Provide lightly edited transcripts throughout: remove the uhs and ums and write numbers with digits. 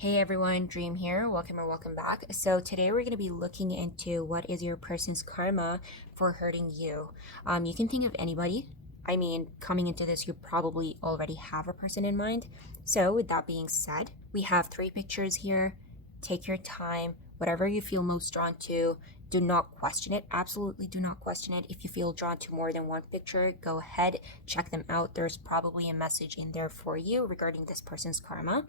Hey everyone, Dream here. Welcome or welcome back. So today we're going to be looking into what is your person's karma for hurting you. You can think of anybody. I mean, coming into this, you probably already have a person in mind. So with that being said, we have three pictures here. Take your time, whatever you feel most drawn to. Do not question it. Absolutely do not question it. If you feel drawn to more than one picture, go ahead, check them out. There's probably a message in there for you regarding this person's karma.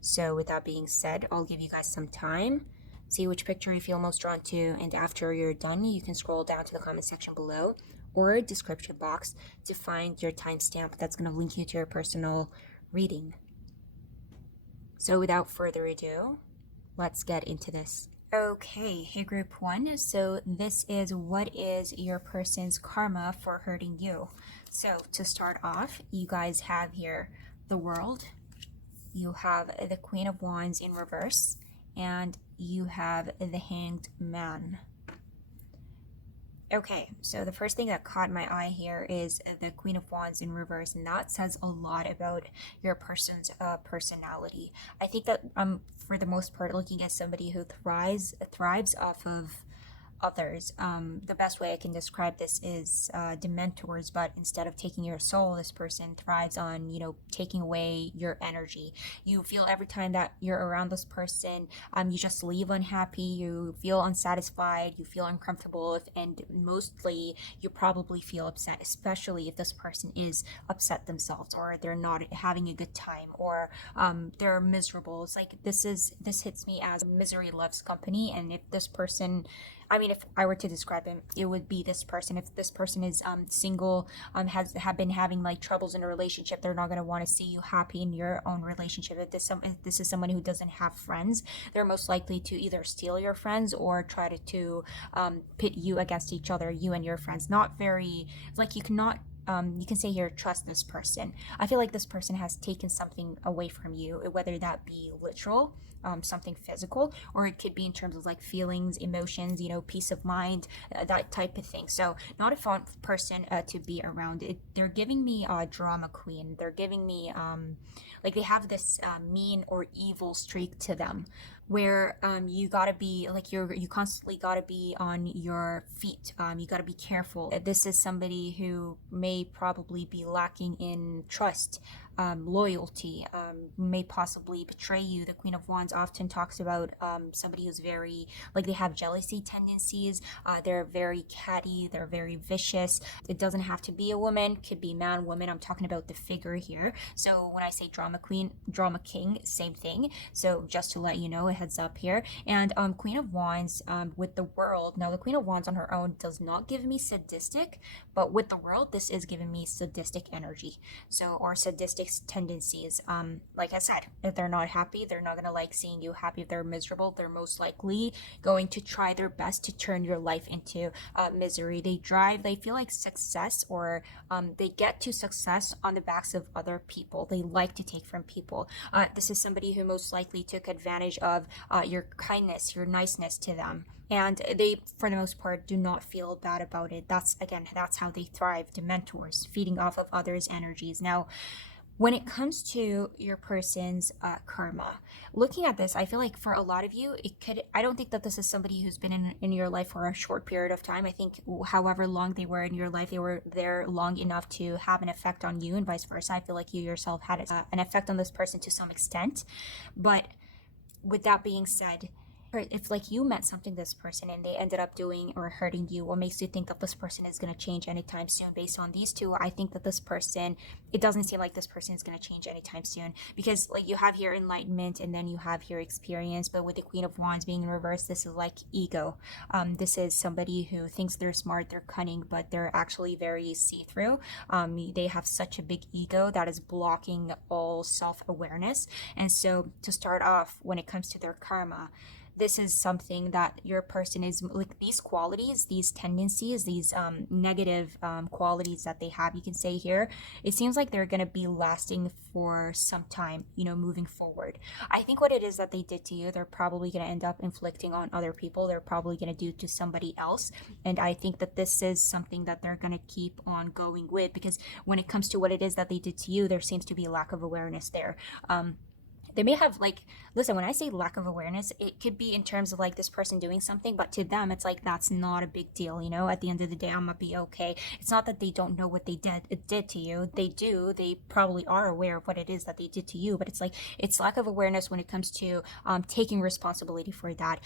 So with that being said, I'll give you guys some time. See which picture you feel most drawn to, and after you're done, you can scroll down to the comment section below or description box to find your timestamp that's going to link you to your personal reading. So without further ado, let's get into this. Okay, hey group one. So this is what is your person's karma for hurting you. So to start off, you guys have here the World. You have the Queen of Wands in reverse, and you have the Hanged Man. Okay, so the first thing that caught my eye here is the Queen of Wands in reverse, and that says a lot about your person's personality. I think that I'm, for the most part, looking at somebody who thrives off of others. The best way I can describe this is dementors, but instead of taking your soul, this person thrives on, taking away your energy. You feel every time that you're around this person, you just leave unhappy, you feel unsatisfied, you feel uncomfortable, and mostly you probably feel upset, especially if this person is upset themselves or they're not having a good time or they're miserable. It's like this hits me as misery loves company, and if this person, if I were to describe him, it would be this person. If this person is single, have been having like troubles in a relationship, they're not going to want to see you happy in your own relationship. If this is someone who doesn't have friends, they're most likely to either steal your friends or try to pit you against each other, you and your friends. Not very, like, you cannot you can say here, trust this person. I feel like this person has taken something away from you, whether that be literal, something physical, or it could be in terms of like feelings, emotions, peace of mind, that type of thing. So not a fun person to be around. They're giving me a drama queen. They're giving me like they have this mean or evil streak to them, where you gotta be like you constantly gotta be on your feet. You gotta be careful. This is somebody who may probably be lacking in trust, loyalty, may possibly betray you. The Queen of Wands often talks about somebody who's very, like, they have jealousy tendencies. They're very catty. They're very vicious. It doesn't have to be a woman. Could be man, woman. I'm talking about the figure here. So when I say drama queen, drama king, same thing. So just to let you know, a heads up here. And Queen of Wands with the World. Now the Queen of Wands on her own does not give me sadistic, but with the World, this is giving me sadistic energy. So, or sadistic tendencies. Like I said, if they're not happy, they're not gonna like seeing you happy. If they're miserable, they're most likely going to try their best to turn your life into misery. They feel like success, or they get to success on the backs of other people. They like to take from people. This is somebody who most likely took advantage of your kindness, your niceness to them, and they, for the most part, do not feel bad about it. That's how they thrive. Dementors, feeding off of others' energies. Now, when it comes to your person's karma, looking at this, I feel like for a lot of you, I don't think that this is somebody who's been in your life for a short period of time. I think however long they were in your life, they were there long enough to have an effect on you, and vice versa. I feel like you yourself had an effect on this person to some extent. But with that being said, if like you met something this person and they ended up doing or hurting you, what makes you think that this person is going to change anytime soon? Based on these two, I think that this person, it doesn't seem like this person is going to change anytime soon, because like you have here enlightenment and then you have here experience. But with the Queen of Wands being in reverse, this is like ego. This is somebody who thinks they're smart, they're cunning, but they're actually very see-through. They have such a big ego that is blocking all self-awareness. And so to start off, when it comes to their karma, this is something that your person is like, these qualities, these tendencies, these negative qualities that they have, you can say here, it seems like they're going to be lasting for some time, moving forward. I think what it is that they did to you, they're probably going to end up inflicting on other people. They're probably going to do to somebody else. And I think that this is something that they're going to keep on going with, because when it comes to what it is that they did to you, there seems to be a lack of awareness there. they may have like, listen, when I say lack of awareness, it could be in terms of like this person doing something, but to them it's like that's not a big deal, you know. At the end of the day, I'm gonna be okay. It's not that they don't know what they did it did to you. They do. They probably are aware of what it is that they did to you, but it's like it's lack of awareness when it comes to taking responsibility for that,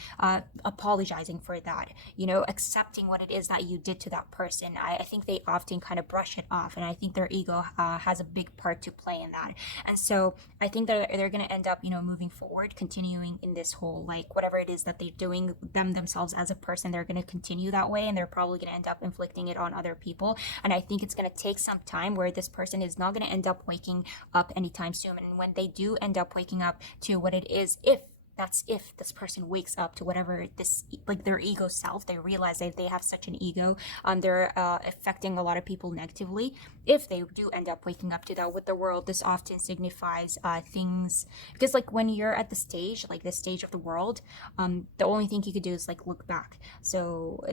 apologizing for that, you know, accepting what it is that you did to that person. I think they often kind of brush it off, and I think their ego has a big part to play in that. And so I think they're going to end up, you know, moving forward, continuing in this whole, like, whatever it is that they're doing themselves as a person, they're going to continue that way, and they're probably going to end up inflicting it on other people. And I think it's going to take some time where this person is not going to end up waking up anytime soon. And when they do end up waking up to what it is, if this person wakes up to whatever this, like their ego self, they realize that they have such an ego, they're affecting a lot of people negatively. If they do end up waking up to that with the world, this often signifies things, because like when you're at the stage, like the stage of the world, the only thing you could do is like look back. So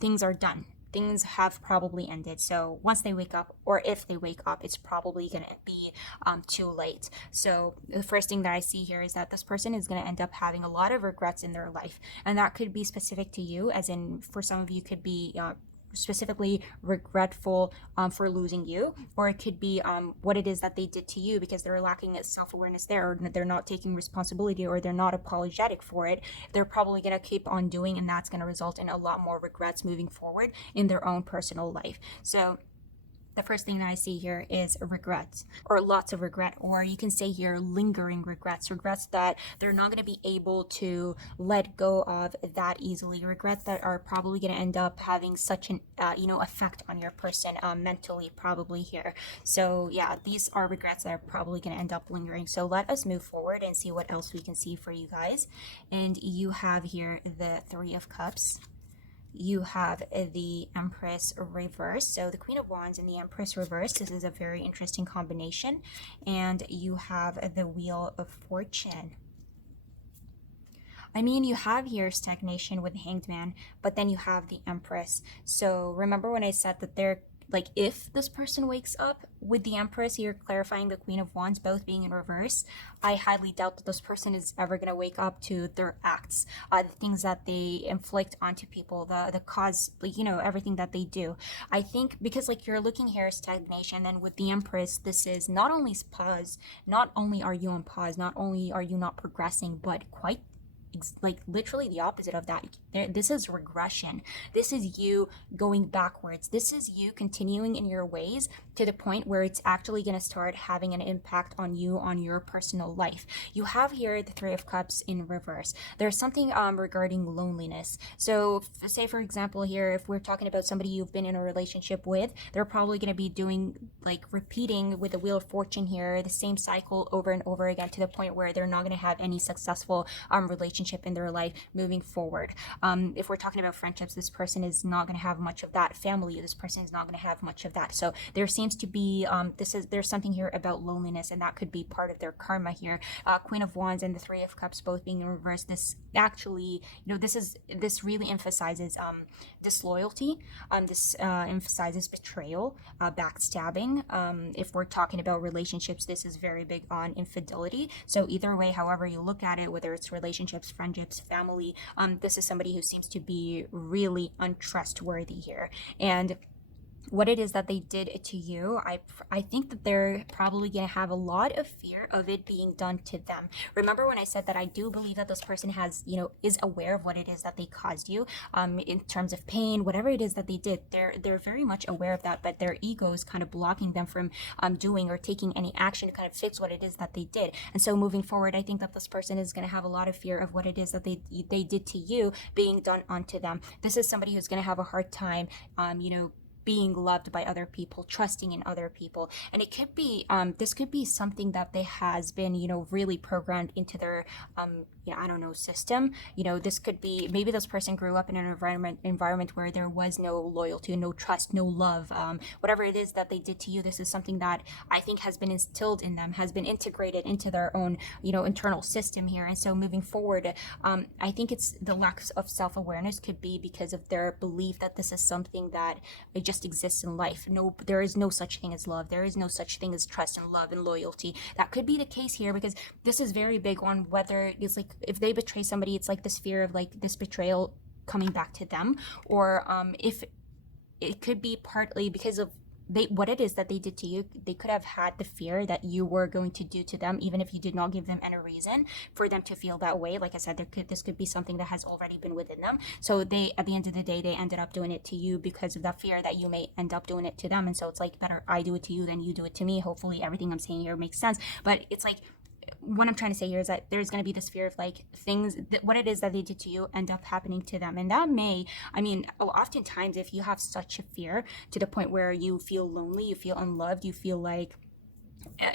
things are done, things have probably ended. So once they wake up, or if they wake up, it's probably going to be too late. So the first thing that I see here is that this person is going to end up having a lot of regrets in their life. And that could be specific to you, as in for some of you could be specifically regretful for losing you, or it could be what it is that they did to you because they're lacking self-awareness there, or they're not taking responsibility, or they're not apologetic for it. They're probably going to keep on doing, and that's going to result in a lot more regrets moving forward in their own personal life. So the first thing that I see here is regrets, or lots of regret, or you can say here lingering regrets, regrets that they're not going to be able to let go of that easily, regrets that are probably going to end up having such an effect on your person mentally, probably here. So yeah, these are regrets that are probably going to end up lingering. So let us move forward and see what else we can see for you guys. And you have here the Three of Cups. You have the Empress reverse. So the Queen of Wands and the Empress reverse. This is a very interesting combination. And you have the Wheel of Fortune. I mean, you have here stagnation with the Hanged Man, but then you have the Empress. So remember when I said that they're like, if this person wakes up with the Empress here, clarifying the Queen of Wands both being in reverse, I highly doubt that this person is ever going to wake up to their acts, the things that they inflict onto people, the cause, like, you know, everything that they do. I think because like you're looking here stagnation, then with the Empress, this is not only pause, not only are you on pause, not only are you not progressing, but quite like literally the opposite of that. This is regression. This is you going backwards. This is you continuing in your ways to the point where it's actually going to start having an impact on you, on your personal life. You have here the Three of Cups in reverse. There's something regarding loneliness. So say for example here, if we're talking about somebody you've been in a relationship with, they're probably going to be doing, like, repeating with the Wheel of Fortune here, the same cycle over and over again, to the point where they're not going to have any successful relationship in their life moving forward. If we're talking about friendships, this person is not going to have much of that. Family, this person is not going to have much of that. So there seems to be there's something here about loneliness, and that could be part of their karma here. Queen of Wands and the Three of Cups both being in reverse. This actually, this really emphasizes disloyalty. This emphasizes betrayal, backstabbing. If we're talking about relationships, this is very big on infidelity. So either way, however you look at it, whether it's relationships, friendships, family, this is somebody who seems to be really untrustworthy here. And what it is that they did to you, I think that they're probably going to have a lot of fear of it being done to them. Remember when I said that I do believe that this person has, is aware of what it is that they caused you, in terms of pain, whatever it is that they did, they're very much aware of that, but their ego is kind of blocking them from doing or taking any action to kind of fix what it is that they did. And so moving forward, I think that this person is going to have a lot of fear of what it is that they did to you being done onto them. This is somebody who's going to have a hard time, being loved by other people, trusting in other people. And it could be, this could be something that they has been, really programmed into their, system. This could be, maybe this person grew up in an environment where there was no loyalty, no trust, no love, whatever it is that they did to you. This is something that I think has been instilled in them, has been integrated into their own, internal system here. And so moving forward, I think it's the lack of self-awareness could be because of their belief that this is something that it just exists in life. No, there is no such thing as love. There is no such thing as trust and love and loyalty. That could be the case here, because this is very big on whether it's like if they betray somebody, it's like this fear of like this betrayal coming back to them, or if it could be partly because of what it is that they did to you. They could have had the fear that you were going to do to them, even if you did not give them any reason for them to feel that way. Like I said, this could be something that has already been within them. So they, at the end of the day, they ended up doing it to you because of that fear that you may end up doing it to them. And so it's like, better I do it to you than you do it to me. Hopefully everything I'm saying here makes sense. But it's like, what I'm trying to say here is that there's going to be this fear of like things that what it is that they did to you end up happening to them. And that may, I mean, oftentimes if you have such a fear to the point where you feel lonely, you feel unloved, you feel like,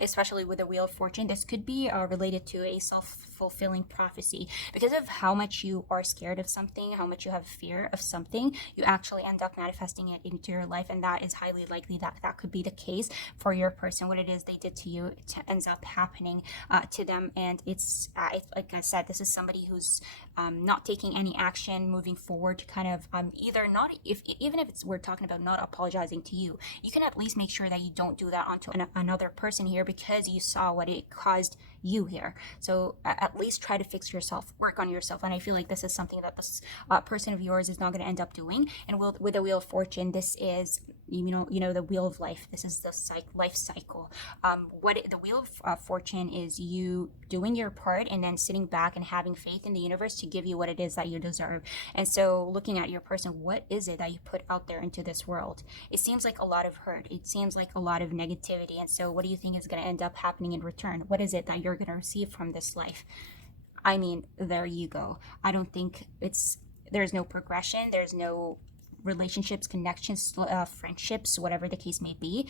especially with the Wheel of Fortune, this could be related to a self-fulfilling prophecy. Because of how much you are scared of something, how much you have fear of something, you actually end up manifesting it into your life, and that is highly likely that that could be the case for your person. What it is they did to you, it ends up happening to them, and it's like I said, this is somebody who's not taking any action moving forward to kind of either not, if even if it's we're talking about not apologizing to you, you can at least make sure that you don't do that onto another person here, because you saw what it caused you here. So at least try to fix yourself, work on yourself. And I feel like this is something that this person of yours is not going to end up doing. And with the Wheel of Fortune, this is the wheel of life. This is the life cycle. The Wheel of Fortune is you doing your part and then sitting back and having faith in the universe to give you what it is that you deserve. And so looking at your person, what is it that you put out there into this world? It seems like a lot of hurt. It seems like a lot of negativity. And so what do you think is going to end up happening in return? What is it that you're going to receive from this life? I mean, there you go. I don't think there's no progression. There's no relationships, connections, friendships, whatever the case may be.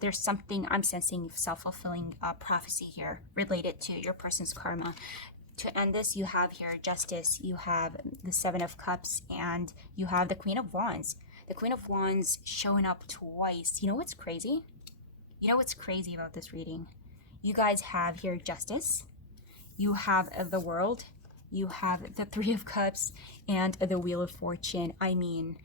There's something I'm sensing, self-fulfilling prophecy here related to your person's karma. To end this, you have here Justice, you have the Seven of Cups, and you have the Queen of Wands. The Queen of Wands showing up twice. You know what's crazy? You know what's crazy about this reading? You guys have here Justice, you have the World, you have the Three of Cups, and the Wheel of Fortune. I mean,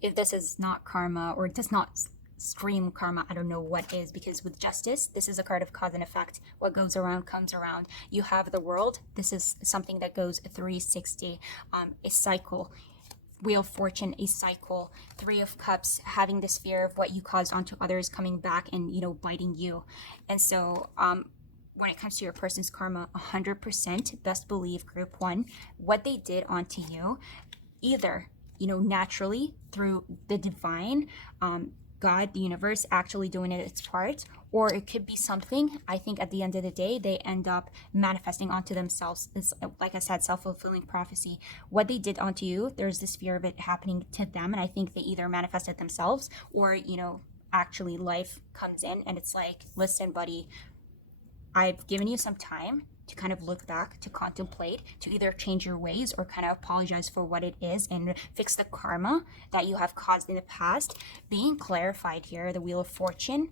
if this is not karma, or it does not scream karma, I don't know what is, because with Justice, this is a card of cause and effect. What goes around comes around. You have the World. This is something that goes 360, a cycle. Wheel of Fortune, a cycle. Three of Cups, having this fear of what you caused onto others coming back and biting you. And so when it comes to your person's karma, 100% best believe, group one, what they did onto you, either naturally through the divine, God, the universe actually doing it its part, or it could be something, I think at the end of the day, they end up manifesting onto themselves. It's, like I said, self-fulfilling prophecy. What they did onto you, there's this fear of it happening to them, and I think they either manifested themselves, or, actually life comes in and it's like, listen, buddy, I've given you some time to kind of look back, to contemplate, to either change your ways or kind of apologize for what it is and fix the karma that you have caused in the past. Being clarified here, the Wheel of Fortune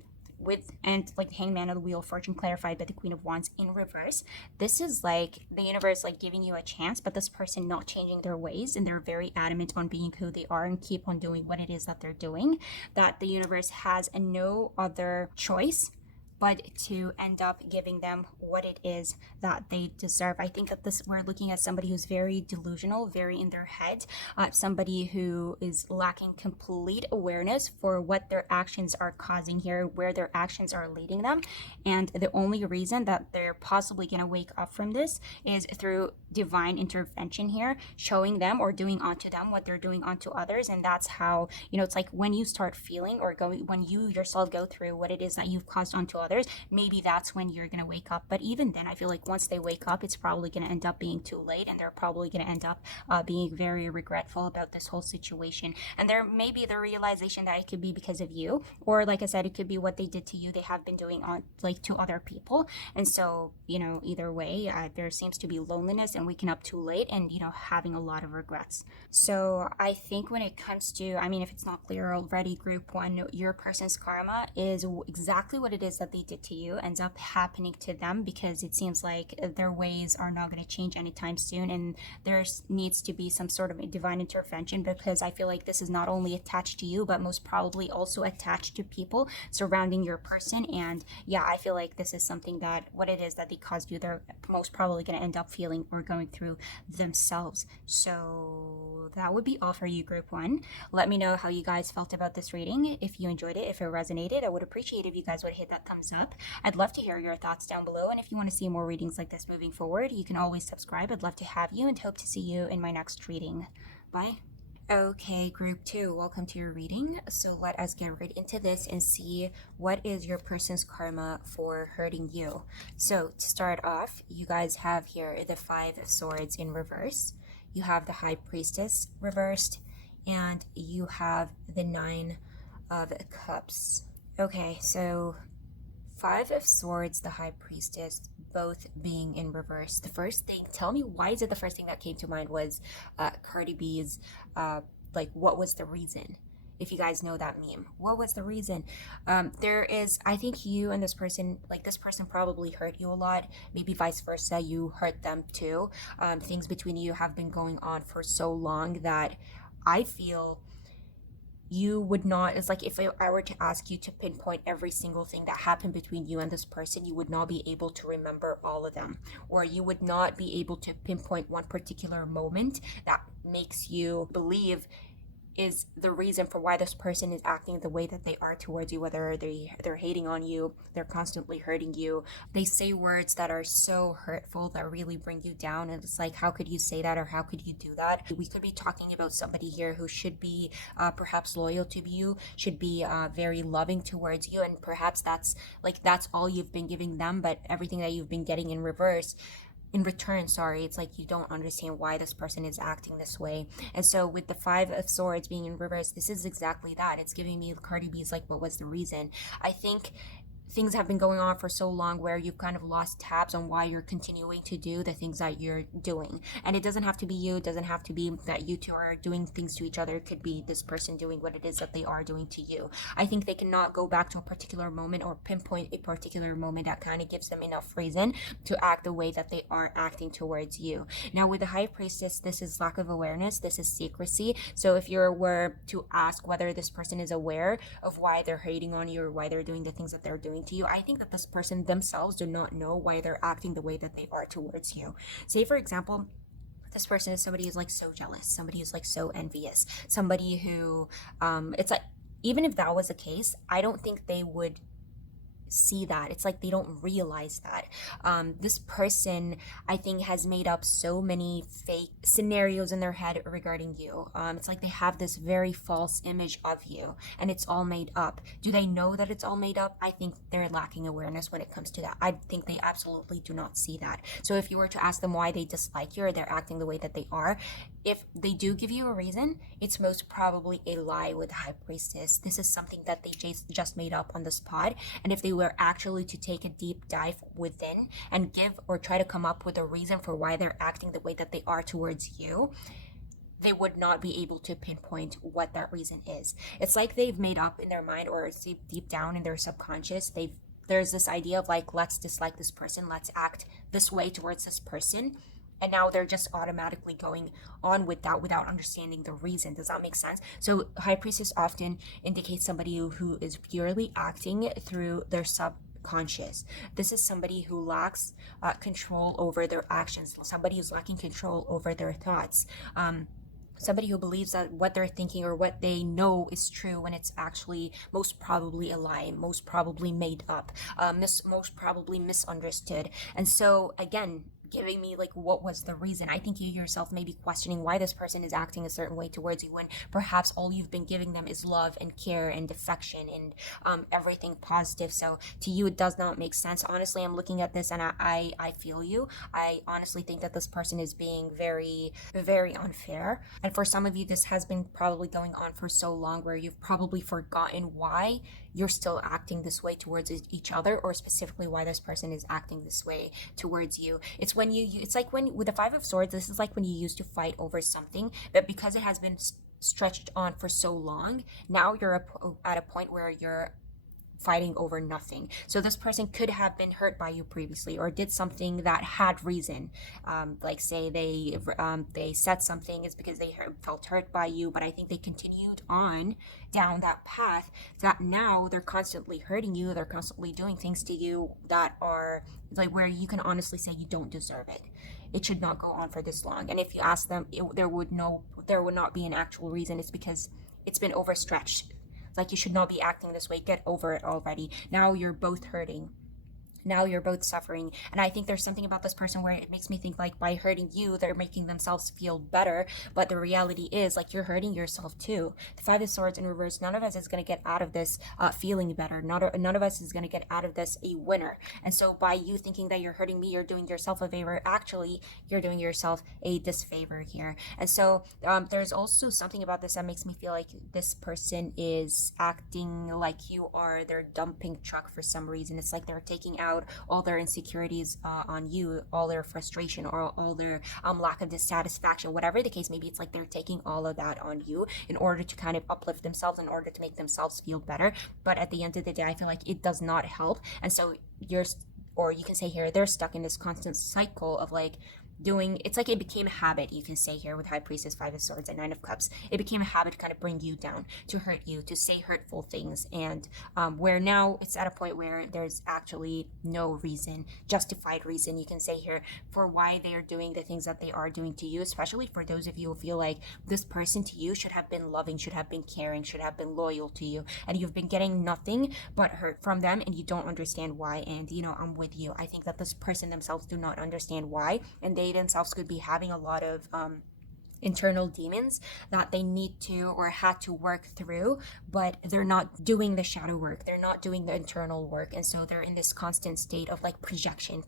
and like the Hangman of the Wheel of Fortune clarified by the Queen of Wands in reverse. This is like the universe like giving you a chance, but this person not changing their ways, and they're very adamant on being who they are and keep on doing what it is that they're doing, that the universe has no other choice but to end up giving them what it is that they deserve. I think that we're looking at somebody who's very delusional, very in their head, somebody who is lacking complete awareness for what their actions are causing here, where their actions are leading them. And the only reason that they're possibly going to wake up from this is through divine intervention here, showing them or doing onto them what they're doing onto others. And that's how, it's like when you start feeling or when you yourself go through what it is that you've caused onto others, maybe that's when you're going to wake up. But even then, I feel like once they wake up, it's probably going to end up being too late, and they're probably going to end up being very regretful about this whole situation. And there may be the realization that it could be because of you, or like I said, it could be what they did to you, they have been doing on like to other people. And so, either way, there seems to be loneliness and waking up too late and, having a lot of regrets. So I think when it comes to, if it's not clear already, group one, your person's karma is exactly what it is that they they did to you ends up happening to them, because it seems like their ways are not going to change anytime soon, and there needs to be some sort of a divine intervention, because I feel like this is not only attached to you but most probably also attached to people surrounding your person. And yeah, I feel like this is something that what it is that they caused you, they're most probably going to end up feeling or going through themselves. So that would be all for you, group one. Let me know how you guys felt about this reading. If you enjoyed it, if it resonated, I would appreciate if you guys would hit that thumbs up. I'd love to hear your thoughts down below, and if you want to see more readings like this moving forward, you can always subscribe. I'd love to have you, and hope to see you in my next reading. Bye. Okay, group two, welcome to your reading. So let us get right into this and see what is your person's karma for hurting you. So to start off, you guys have here the Five of Swords in reverse. You have the High Priestess reversed, and you have the Nine of Cups. Okay, so Five of Swords, the High Priestess, both being in reverse. The first thing, tell me, why is it the first thing that came to mind was Cardi B's, like, what was the reason? If you guys know that meme, what was the reason? There is, I think you and this person, like this person probably hurt you a lot. Maybe vice versa, you hurt them too. Things between you have been going on for so long that I feel you would not, it's like if I were to ask you to pinpoint every single thing that happened between you and this person, you would not be able to remember all of them, or you would not be able to pinpoint one particular moment that makes you believe is the reason for why this person is acting the way that they are towards you, whether they're hating on you, they're constantly hurting you, they say words that are so hurtful that really bring you down, and it's like, how could you say that, or how could you do that? We could be talking about somebody here who should be perhaps loyal to you, should be very loving towards you, and perhaps that's all you've been giving them, but everything that you've been getting in return, it's like you don't understand why this person is acting this way. And so with the Five of Swords being in reverse, this is exactly that. It's giving me Cardi B's like, what was the reason? I think things have been going on for so long where you've kind of lost tabs on why you're continuing to do the things that you're doing. And it doesn't have to be you, it doesn't have to be that you two are doing things to each other. It could be this person doing what it is that they are doing to you. I think they cannot go back to a particular moment or pinpoint a particular moment that kind of gives them enough reason to act the way that they are acting towards you. Now with the High Priestess, this is lack of awareness, this is secrecy. So if you were to ask whether this person is aware of why they're hating on you or why they're doing the things that they're doing to you, I think that this person themselves do not know why they're acting the way that they are towards you. Say for example, this person is somebody who's like so jealous, somebody who's like so envious, somebody who it's like, even if that was the case, I don't think they would see that. It's like they don't realize that this person, I think, has made up so many fake scenarios in their head regarding you. It's like they have this very false image of you, and it's all made up. Do they know that it's all made up? I think they're lacking awareness when it comes to that. I think they absolutely do not see that. So if you were to ask them why they dislike you or they're acting the way that they are, if they do give you a reason, it's most probably a lie with the High Priestess. This is something that they just made up on the spot. And if they were actually to take a deep dive within and give or try to come up with a reason for why they're acting the way that they are towards you, they would not be able to pinpoint what that reason is. It's like they've made up in their mind, or deep down in their subconscious, there's this idea of like, let's dislike this person, let's act this way towards this person. And now they're just automatically going on with that without understanding the reason. Does that make sense? So High Priestess often indicates somebody who is purely acting through their subconscious. This is somebody who lacks control over their actions, somebody who's lacking control over their thoughts. Somebody who believes that what they're thinking or what they know is true when it's actually most probably a lie, most probably made up, most probably misunderstood. And so again, giving me like, what was the reason? I think you yourself may be questioning why this person is acting a certain way towards you, when perhaps all you've been giving them is love and care and affection and everything positive. So to you, it does not make sense. Honestly, I'm looking at this and I feel you. I honestly think that this person is being very, very unfair. And for some of you, this has been probably going on for so long where you've probably forgotten why you're still acting this way towards each other, or specifically why this person is acting this way towards you. It's like when with the Five of Swords, this is like when you used to fight over something, but because it has been stretched on for so long, now you're at a point where you're fighting over nothing. So this person could have been hurt by you previously or did something that had reason. Like say they said something is because they felt hurt by you, but I think they continued on down that path that now they're constantly hurting you. They're constantly doing things to you that are like where you can honestly say you don't deserve it. It should not go on for this long. And if you ask them, there would not be an actual reason. It's because it's been overstretched. Like you should not be acting this way. Get over it already. Now you're both hurting. Now you're both suffering. And I think there's something about this person where it makes me think like by hurting you, they're making themselves feel better. But the reality is like you're hurting yourself too. The Five of Swords in reverse, none of us is going to get out of this feeling better. None of us is going to get out of this a winner. And so by you thinking that you're hurting me, you're doing yourself a favor. Actually, you're doing yourself a disfavor here. And so there's also something about this that makes me feel like this person is acting like you are their dumping truck for some reason. It's like they're taking out all their insecurities on you, all their frustration or all their lack of dissatisfaction, whatever the case may be. It's like they're taking all of that on you in order to kind of uplift themselves, in order to make themselves feel better. But at the end of the day, I feel like it does not help. And so or you can say here, they're stuck in this constant cycle of like it's like it became a habit, you can say here with High Priestess, Five of Swords, and Nine of Cups. It became a habit to kind of bring you down, to hurt you, to say hurtful things. And where now it's at a point where there's actually no reason, justified reason, you can say here, for why they are doing the things that they are doing to you, especially for those of you who feel like this person to you should have been loving, should have been caring, should have been loyal to you. And you've been getting nothing but hurt from them and you don't understand why. And, I'm with you. I think that this person themselves do not understand why. And they themselves could be having a lot of internal demons that they need to or had to work through, but they're not doing the shadow work, they're not doing the internal work, and so they're in this constant state of like projection,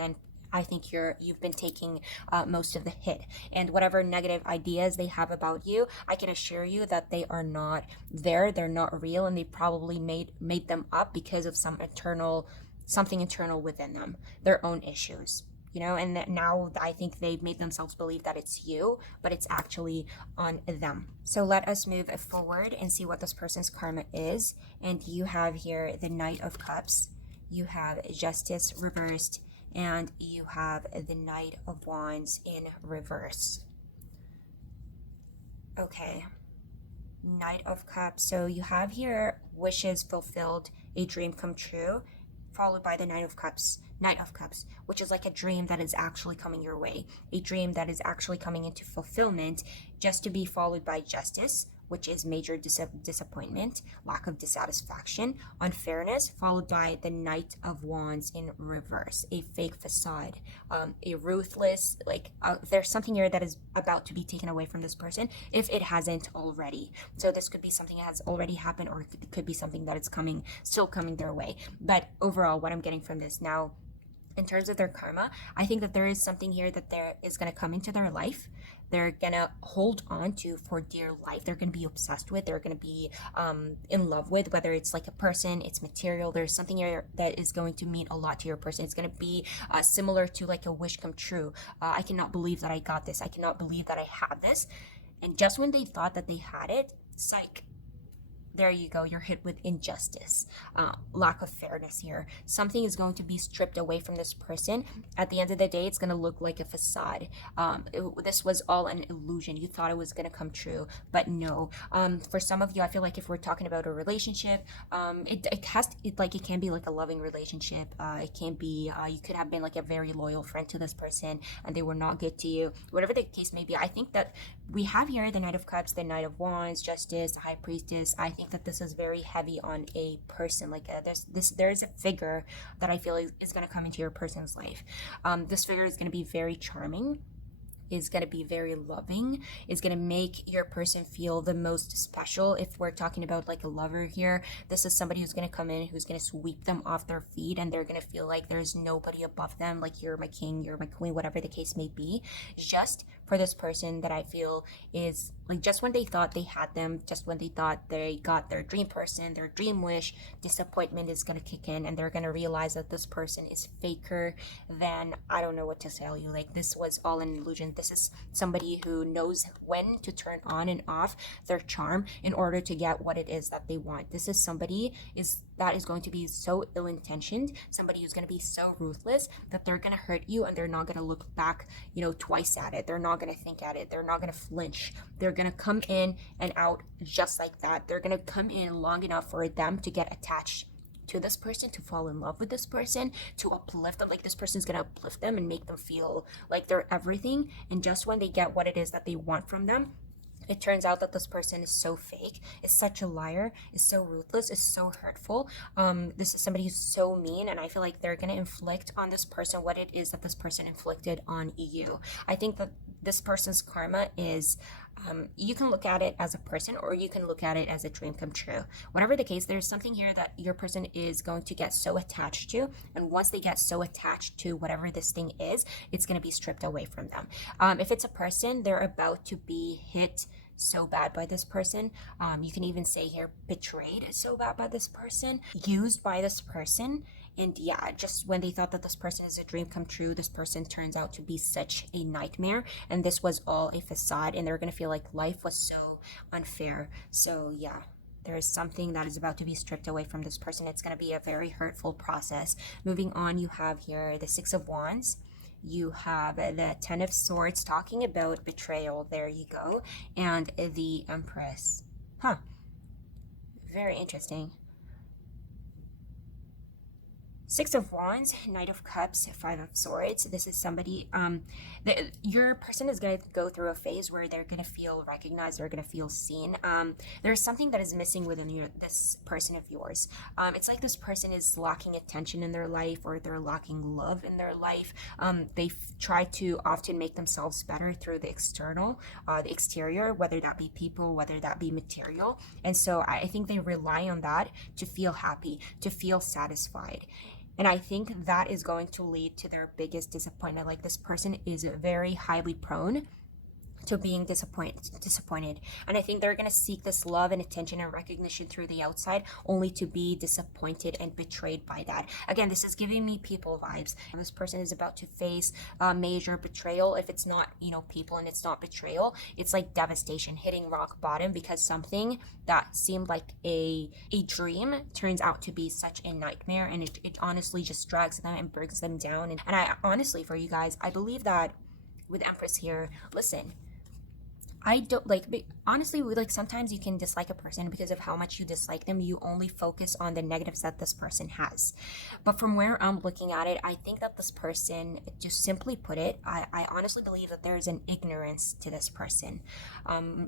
and I think you've been taking most of the hit. And whatever negative ideas they have about you, I can assure you that they are not there, they're not real, and they probably made them up because of something internal within them, their own issues. And that now I think they've made themselves believe that it's you, but it's actually on them. So let us move forward and see what this person's karma is. And you have here the Knight of Cups, you have Justice reversed, and you have the Knight of Wands in reverse. Okay, Knight of Cups. So you have here wishes fulfilled, a dream come true, followed by the Knight of Cups, which is like a dream that is actually coming your way, a dream that is actually coming into fulfillment, just to be followed by Justice, which is major disappointment, lack of dissatisfaction, unfairness, followed by the Knight of Wands in reverse, a fake facade, a ruthless, there's something here that is about to be taken away from this person if it hasn't already. So this could be something that has already happened, or it could be something that is still coming their way. But overall, what I'm getting from this now, in terms of their karma, I think that there is something here that there is going to come into their life. They're going to hold on to for dear life. They're going to be obsessed with. They're going to be in love with, whether it's like a person, it's material. There's something here that is going to mean a lot to your person. It's going to be similar to like a wish come true. I cannot believe that I got this. I cannot believe that I have this. And just when they thought that they had it, psych. There you go, you're hit with injustice, lack of fairness here. Something is going to be stripped away from this person. At the end of the day, it's going to look like a facade. This was all an illusion. You thought it was going to come true, but no. For some of you, I feel like if we're talking about a relationship, it can be like a loving relationship. It can be, you could have been like a very loyal friend to this person and they were not good to you. Whatever the case may be, I think that we have here the Knight of Cups, the Knight of Wands, Justice, the High Priestess. I think that this is very heavy on a person. Like there's a figure that I feel is going to come into your person's life. This figure is going to be very charming, is going to be very loving, is going to make your person feel the most special. If we're talking about like a lover here, this is somebody who's going to come in, who's going to sweep them off their feet, and they're going to feel like there's nobody above them, like you're my king, you're my queen, whatever the case may be. Just for this person that I feel is like, just when they thought they had them, just when they thought they got their dream person, their dream wish, disappointment is going to kick in, and they're going to realize that this person is faker than, I don't know what to tell you. Like, this was all an illusion. This is somebody who knows when to turn on and off their charm in order to get what it is that they want. This is somebody that is going to be so ill-intentioned, somebody who's going to be so ruthless that they're going to hurt you and they're not going to look back, twice at it. They're not going to think at it. They're not going to flinch. They're going to come in and out just like that. They're going to come in long enough for them to get attached to this person, to fall in love with this person, to uplift them. Like, this person's gonna uplift them and make them feel like they're everything. And just when they get what it is that they want from them, it turns out that this person is so fake, is such a liar, is so ruthless, is so hurtful. This is somebody who's so mean, and I feel like they're gonna inflict on this person what it is that this person inflicted on you. I think that this person's karma is, you can look at it as a person or you can look at it as a dream come true. Whatever the case, there's something here that your person is going to get so attached to, and once they get so attached to whatever this thing is, it's going to be stripped away from them. If it's a person, they're about to be hit so bad by this person. You can even say here, betrayed so bad by this person, used by this person. And yeah, just when they thought that this person is a dream come true, this person turns out to be such a nightmare. And this was all a facade, and they're going to feel like life was so unfair. So yeah, there is something that is about to be stripped away from this person. It's going to be a very hurtful process. Moving on, you have here the Six of Wands. You have the Ten of Swords talking about betrayal. There you go. And the Empress. Very interesting. Six of Wands, Knight of Cups, Five of Swords. This is somebody, your person is going to go through a phase where they're going to feel recognized, they're going to feel seen. There's something that is missing within this person of yours. It's like this person is lacking attention in their life, or they're lacking love in their life. They try to often make themselves better through the exterior, whether that be people, whether that be material. And so I think they rely on that to feel happy, to feel satisfied. And I think that is going to lead to their biggest disappointment. Like, this person is very highly prone to being disappointed, and I think they're going to seek this love and attention and recognition through the outside, only to be disappointed and betrayed by that. Again, this is giving me people vibes. This person is about to face major betrayal. If it's not people and it's not betrayal, it's like devastation, hitting rock bottom, because something that seemed like a dream turns out to be such a nightmare, and it honestly just drags them and brings them down. And I honestly, for you guys, I believe that with Empress here, listen, I don't honestly, sometimes you can dislike a person because of how much you dislike them. You only focus on the negatives that this person has. But from where I'm looking at it, I think that this person, just simply put it, I honestly believe that there is an ignorance to this person.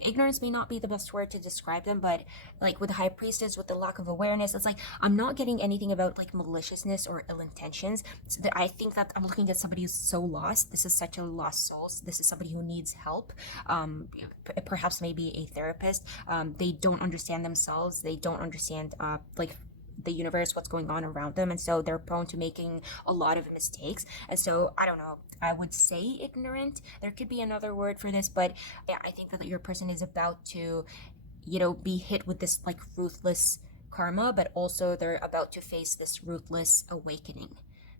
Ignorance may not be the best word to describe them, but like with the High Priestess, with the lack of awareness, it's like I'm not getting anything about like maliciousness or ill intentions. So that I think that I'm looking at somebody who's so lost. This is such a lost soul. This is somebody who needs help. Perhaps maybe a therapist. They don't understand themselves. They don't understand the universe, what's going on around them, and so they're prone to making a lot of mistakes. And so I don't know, I would say ignorant. There could be another word for this, but yeah, I think that your person is about to be hit with this like ruthless karma, but also they're about to face this ruthless awakening.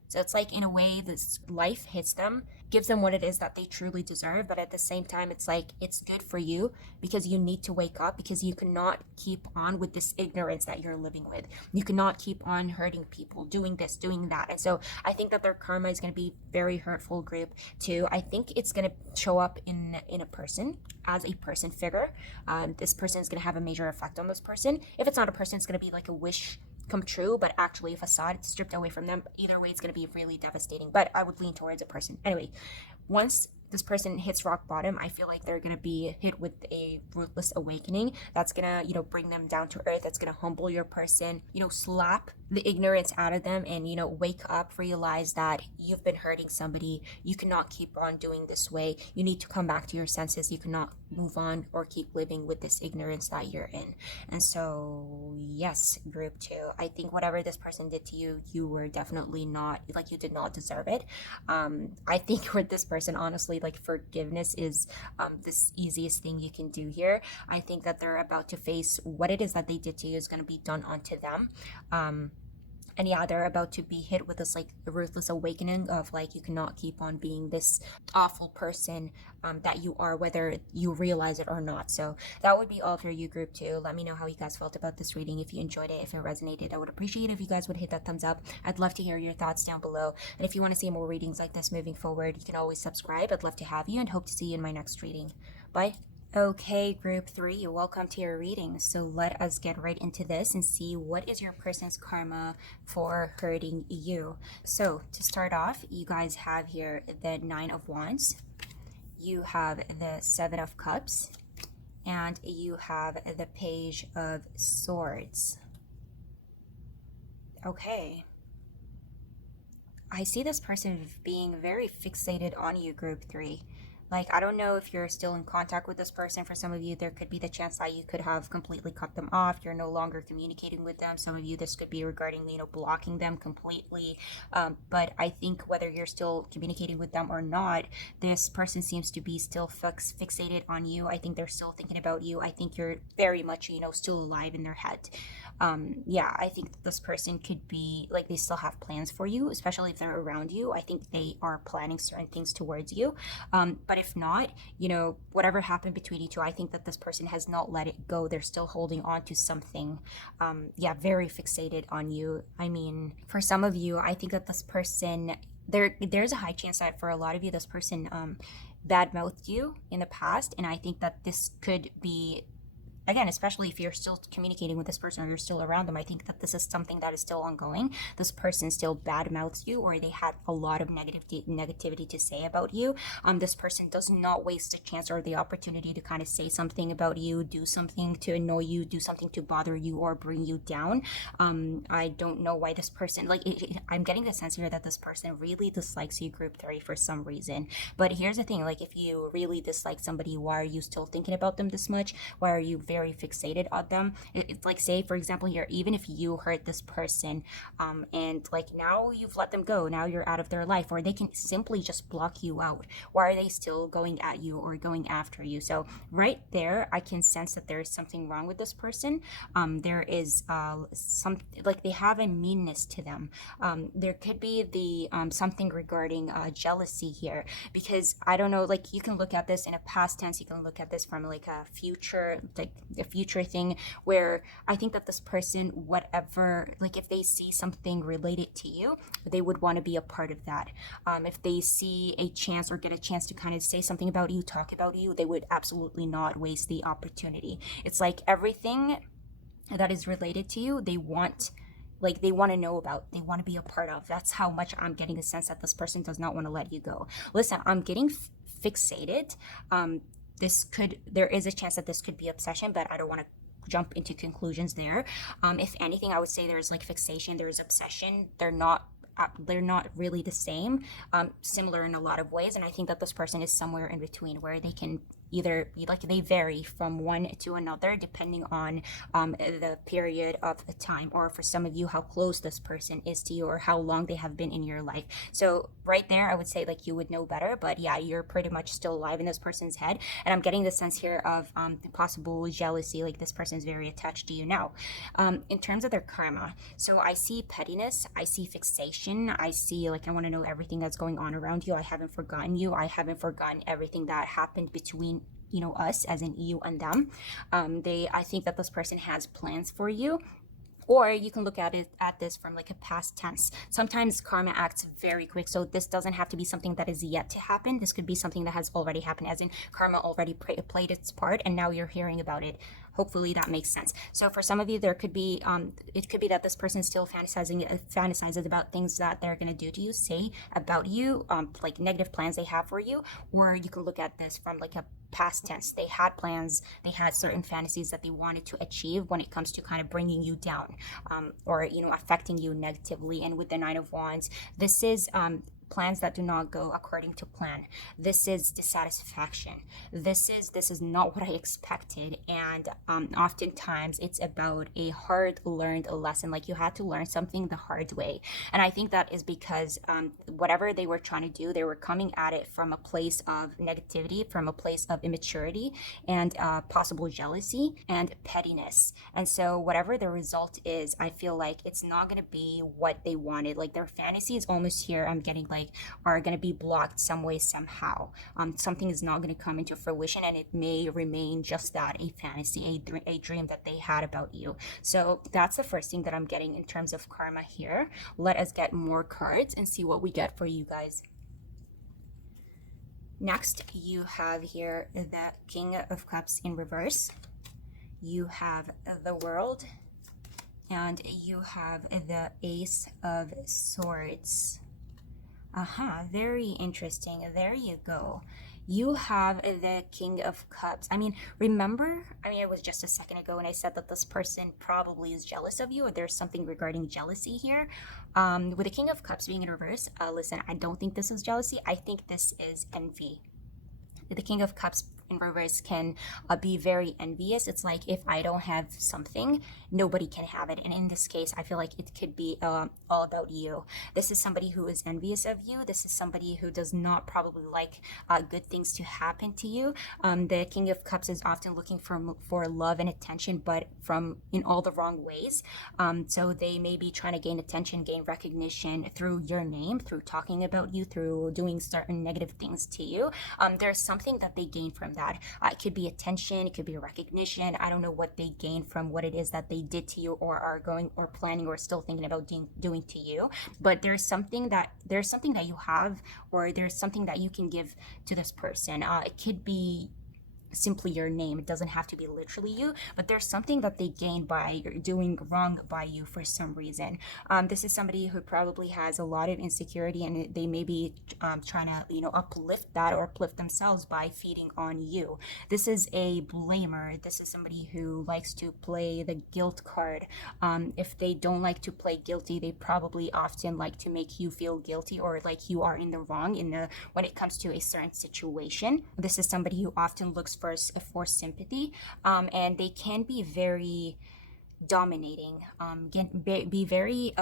So it's like, in a way, this life hits them, gives them what it is that they truly deserve, but at the same time, it's like, it's good for you because you need to wake up, because you cannot keep on with this ignorance that you're living with. You cannot keep on hurting people, doing this, doing that. And so I think that their karma is going to be very hurtful, group too. I think it's going to show up in a person, as a person figure. This person is going to have a major effect on this person. If it's not a person, it's going to be like a wish come true, but actually a facade. It's stripped away from them. Either way, it's going to be really devastating, but I would lean towards a person. Anyway, once this person hits rock bottom, I feel like they're going to be hit with a ruthless awakening that's going to bring them down to earth. That's going to humble your person, slap the ignorance out of them, and wake up, realize that you've been hurting somebody. You cannot keep on doing this way. You need to come back to your senses. You cannot move on or keep living with this ignorance that you're in. And so yes, group 2, I think whatever this person did to you, you were definitely not, like, you did not deserve it. I think with this person, honestly, like, forgiveness is this easiest thing you can do here. I think that they're about to face what it is that they did to you is going to be done onto them. And yeah, they're about to be hit with this like ruthless awakening of like you cannot keep on being this awful person that you are, whether you realize it or not. So that would be all for you, group two. Let me know how you guys felt about this reading. If you enjoyed it, if it resonated, I would appreciate it if you guys would hit that thumbs up. I'd love to hear your thoughts down below. And if you want to see more readings like this moving forward, you can always subscribe. I'd love to have you and hope to see you in my next reading. Bye. Okay, group three, welcome to your reading. So let us get right into this and see what is your person's karma for hurting you. So to start off, you guys have here the Nine of Wands, you have the Seven of Cups, and you have the Page of Swords. Okay. I see this person being very fixated on you, group three. Like, I don't know if you're still in contact with this person. For some of you, there could be the chance that you could have completely cut them off. You're no longer communicating with them. Some of you, this could be regarding, blocking them completely. But I think whether you're still communicating with them or not, this person seems to be still fixated on you. I think they're still thinking about you. I think you're very much, still alive in their head. Yeah, I think this person could be like they still have plans for you, especially if they're around you. I think they are planning certain things towards you. But if not, whatever happened between you two, I think that this person has not let it go. They're still holding on to something. Yeah, very fixated on you. I mean, for some of you, I think that this person, there's a high chance that for a lot of you, this person badmouthed you in the past. And I think that this could be, again, especially if you're still communicating with this person or you're still around them, I think that this is something that is still ongoing. This person still badmouths you, or they had a lot of negativity to say about you. This person does not waste a chance or the opportunity to kind of say something about you, do something to annoy you, do something to bother you or bring you down. I don't know why this person, I'm getting the sense here that this person really dislikes you, group three, for some reason. But here's the thing, like, if you really dislike somebody, why are you still thinking about them this much? Why are you very fixated on them? It's like, say for example here, even if you hurt this person and like now you've let them go, now you're out of their life, or they can simply just block you out, why are they still going at you or going after you? So right there, I can sense that there is something wrong with this person. There is some, like, they have a meanness to them. There could be the something regarding jealousy here, because I don't know, like, you can look at this in a past tense, you can look at this from like a future thing, where I think that this person, whatever, like, if they see something related to you, they would want to be a part of that. If they see a chance or get a chance to kind of say something about you, talk about you, they would absolutely not waste the opportunity. It's like everything that is related to you, they want to know about, they want to be a part of. That's how much I'm getting a sense that this person does not want to let you go. Listen, I'm getting fixated. There is a chance that this could be obsession, but I don't want to jump into conclusions there. If anything, I would say there's like fixation, there's obsession. They're not really the same. Similar in a lot of ways, and I think that this person is somewhere in between, where they can either like, they vary from one to another depending on the period of time, or for some of you, how close this person is to you or how long they have been in your life. So right there, I would say like you would know better, but yeah, you're pretty much still alive in this person's head. And I'm getting the sense here of possible jealousy, like this person is very attached to you now. In terms of their karma, so I see pettiness, I see fixation, I see like, I want to know everything that's going on around you. I haven't forgotten you, I haven't forgotten everything that happened between us, as in you and them. I think that this person has plans for you. Or you can look at this from like a past tense. Sometimes karma acts very quick, so this doesn't have to be something that is yet to happen. This could be something that has already happened, as in karma already played its part and now you're hearing about it. Hopefully that makes sense. So for some of you, there could be it could be that this person still fantasizes about things that they're going to do to you, say about you, like negative plans they have for you. Or you can look at this from like a past tense. They had plans, they had certain fantasies that they wanted to achieve when it comes to kind of bringing you down, or affecting you negatively. And with the Nine of Wands, this is plans that do not go according to plan. This is dissatisfaction. This is not what I expected. And oftentimes it's about a hard learned lesson. Like you had to learn something the hard way. And I think that is because whatever they were trying to do, they were coming at it from a place of negativity, from a place of immaturity and possible jealousy and pettiness. And so whatever the result is, I feel like it's not going to be what they wanted. Like their fantasies almost here, I'm getting like, are going to be blocked some way, somehow. Something is not going to come into fruition, and it may remain just that, a fantasy, a dream that they had about you. So that's the first thing that I'm getting in terms of karma here. Let us get more cards and see what we get for you guys. Next, you have here the King of Cups in reverse. You have the World, and you have the Ace of Swords. Very interesting. There you go. You have the King of Cups. Remember, it was just a second ago when I said that this person probably is jealous of you, or there's something regarding jealousy here. With the King of Cups being in reverse, listen, I don't think this is jealousy. I think this is envy. The King of Cups in reverse can be very envious. It's like, if I don't have something, nobody can have it. And in this case, I feel like it could be all about you. This is somebody who is envious of you. This is somebody who does not probably like good things to happen to you. The King of Cups is often looking for love and attention, but from in all the wrong ways. So they may be trying to gain attention, gain recognition through your name, through talking about you, through doing certain negative things to you. There's something that they gain from that. It could be attention, it could be recognition. I don't know what they gain from what it is that they did to you, or are going or planning or still thinking about doing to you. But there's something that you have, or there's something that you can give to this person. It could be simply your name. It doesn't have to be literally you, but there's something that they gain by doing wrong by you for some reason. This is somebody who probably has a lot of insecurity, and they may be trying to uplift that or uplift themselves by feeding on you. This is a blamer. This is somebody who likes to play the guilt card. If they don't like to play guilty, they probably often like to make you feel guilty, or like you are in the wrong when it comes to a certain situation. This is somebody who often looks for sympathy, and they can be very dominating, be very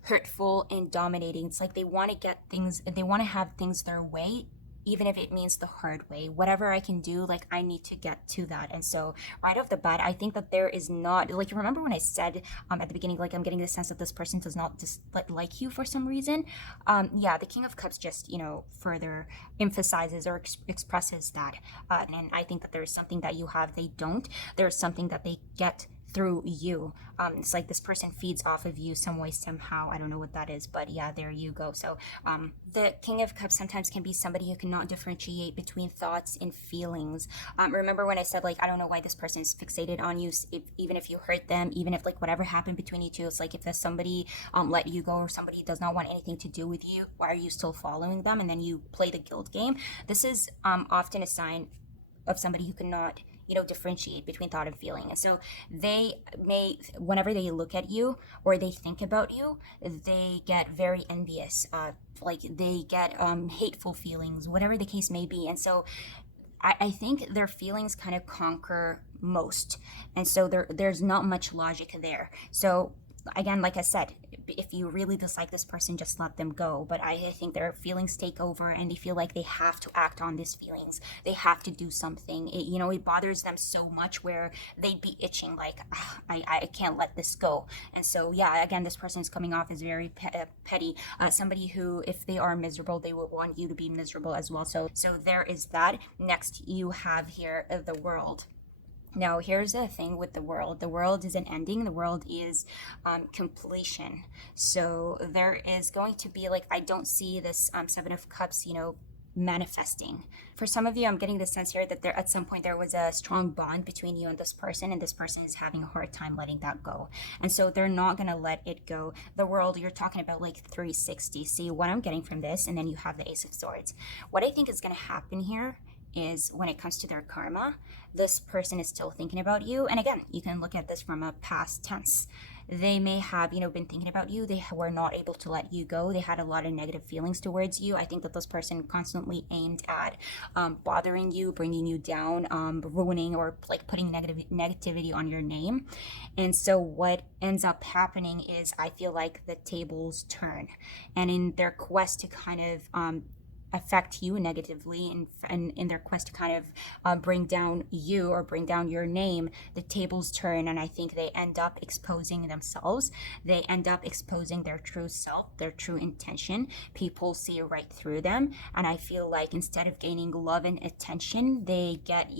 hurtful and dominating. It's like they want to have things their way, even if it means the hard way. Whatever I can do, like, I need to get to that. And so right off the bat, I think that there is not, like, you remember when I said at the beginning, like, I'm getting the sense that this person does not just like you for some reason. The King of Cups just further emphasizes or expresses that, and I think that there is something that you have they don't. There's something that they get through you. It's like this person feeds off of you some way, somehow. I don't know what that is, but yeah, there you go. So the King of Cups sometimes can be somebody who cannot differentiate between thoughts and feelings. Remember when I said, like, I don't know why this person is fixated on you, even if you hurt them, even if, like, whatever happened between you two, it's like, if there's somebody let you go, or somebody does not want anything to do with you, why are you still following them? And then you play the guilt game. This is often a sign of somebody who cannot differentiate between thought and feeling. And so they may, whenever they look at you or they think about you, they get very envious, like they get hateful feelings, whatever the case may be. And so I think their feelings kind of conquer most. And so there's not much logic there. So again, like I said, if you really dislike this person, just let them go. But I think their feelings take over, and they feel like they have to act on these feelings. They have to do something. It bothers them so much where they'd be itching, like, I can't let this go. And so, yeah, again, this person is coming off as very petty. Somebody who, if they are miserable, they will want you to be miserable as well. So there is that. Next, you have here the World. Now, here's the thing with the World. The World is an ending. The World is completion. So there is going to be, like, I don't see this Seven of Cups, manifesting. For some of you, I'm getting the sense here that at some point there was a strong bond between you and this person is having a hard time letting that go. And so they're not going to let it go. The World, you're talking about like 360. See what I'm getting from this, and then you have the Ace of Swords. What I think is going to happen here is when it comes to their karma, this person is still thinking about you. And again, you can look at this from a past tense. They may have, been thinking about you. They were not able to let you go. They had a lot of negative feelings towards you. I think that this person constantly aimed at bothering you, bringing you down, ruining, or like putting negativity on your name. And so what ends up happening is, I feel like the tables turn, and in their quest to kind of affect you negatively, and in their quest to kind of bring down you or bring down your name, the tables turn, and I think they end up exposing themselves. They end up exposing their true self, their true intention. People see right through them, and I feel like instead of gaining love and attention, they get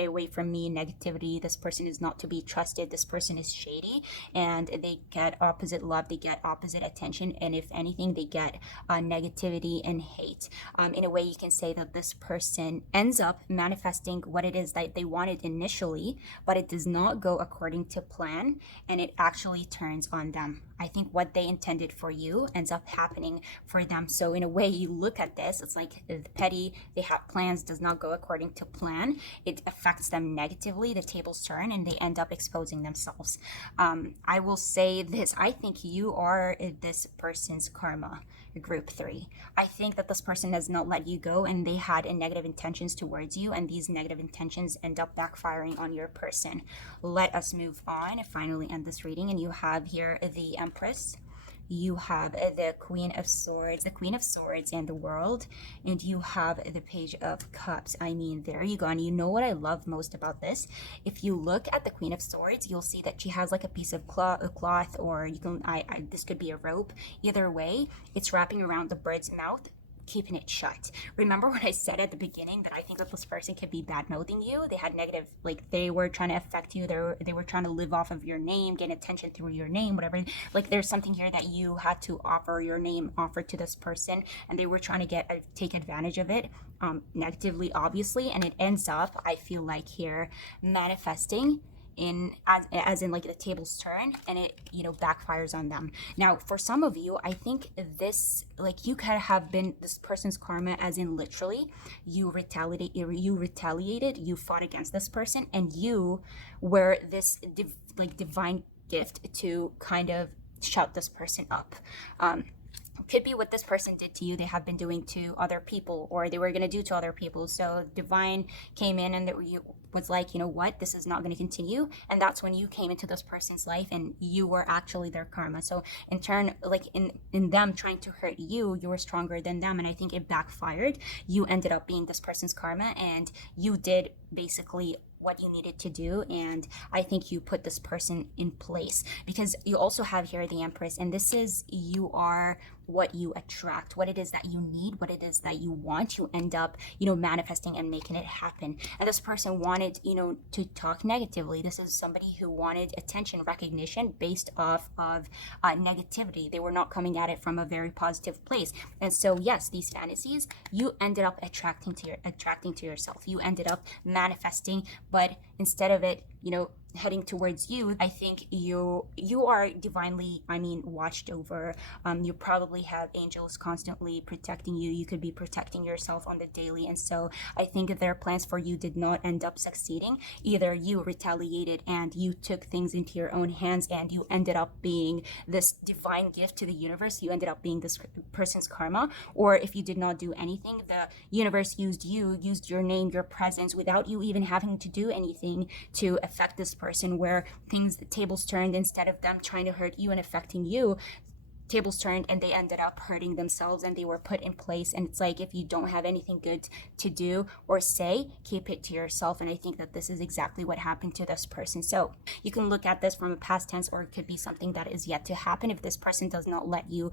away from me, negativity. This person is not to be trusted. This person is shady, and they get opposite love. They get opposite attention, and if anything, they get negativity and hate. In a way, you can say that this person ends up manifesting what it is that they wanted initially, but it does not go according to plan, and it actually turns on them. I think what they intended for you ends up happening for them. So in a way, you look at this, it's like the petty, they have plans, does not go according to plan. It affects them negatively. The tables turn, and they end up exposing themselves. I will say this: I think you are this person's karma, group 3. I think that this person has not let you go, and they had negative intentions towards you, and these negative intentions end up backfiring on your person. Let us move on and finally end this reading. And you have here the Empress, you have the Queen of Swords, and the World, and you have the Page of Cups. I mean, there you go. And you know what I love most about this? If you look at the Queen of Swords, you'll see that she has like a piece of cloth, or you can, this could be a rope. Either way, it's wrapping around the bird's mouth, keeping it shut. Remember when I said at the beginning that I think that this person could be bad mouthing you? They had negative, like they were trying to affect you. They were trying to live off of your name, get attention through your name, whatever. Like there's something here that you had to offer your name, offer to this person, and they were trying to take advantage of it, negatively, obviously, and it ends up, I feel like here, manifesting in as in like the tables turn, and it backfires on them. Now for some of you, I think this, like, you could have been this person's karma, as in literally you retaliated, you fought against this person, and you were this divine gift to kind of shut this person up. Could be what this person did to you, they have been doing to other people, or they were going to do to other people. So divine came in and was like, you know what, this is not going to continue. And that's when you came into this person's life, and you were actually their karma. So in turn, like in them trying to hurt you, you were stronger than them. And I think it backfired. You ended up being this person's karma, and you did basically what you needed to do, and I think you put this person in place, because you also have here the Empress, and this is, you are what you attract, what it is that you need, what it is that you want, you end up manifesting and making it happen. And this person wanted to talk negatively. This is somebody who wanted attention, recognition based off of negativity. They were not coming at it from a very positive place. And so yes, these fantasies you ended up attracting to yourself. You ended up manifesting, but instead of it heading towards you, I think you are divinely, watched over. You probably have angels constantly protecting you. You could be protecting yourself on the daily. And so I think their plans for you did not end up succeeding. Either you retaliated and you took things into your own hands, and you ended up being this divine gift to the universe. You ended up being this person's karma. Or if you did not do anything, the universe used your name, your presence, without you even having to do anything to affect this person, where the tables turned. Instead of them trying to hurt you and affecting you, tables turned, and they ended up hurting themselves, and they were put in place. And it's like, if you don't have anything good to do or say, keep it to yourself. And I think that this is exactly what happened to this person. So you can look at this from a past tense, or it could be something that is yet to happen if this person does not let you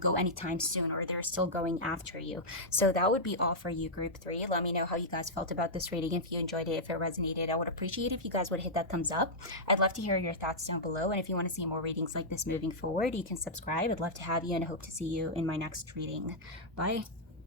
go anytime soon, or they're still going after you. So that would be all for you, group 3. Let me know how you guys felt about this reading. If you enjoyed it, if it resonated, I would appreciate if you guys would hit that thumbs up. I'd love to hear your thoughts down below, and if you want to see more readings like this moving forward, you can subscribe. I'd love to have you, and I hope to see you in my next reading. Bye.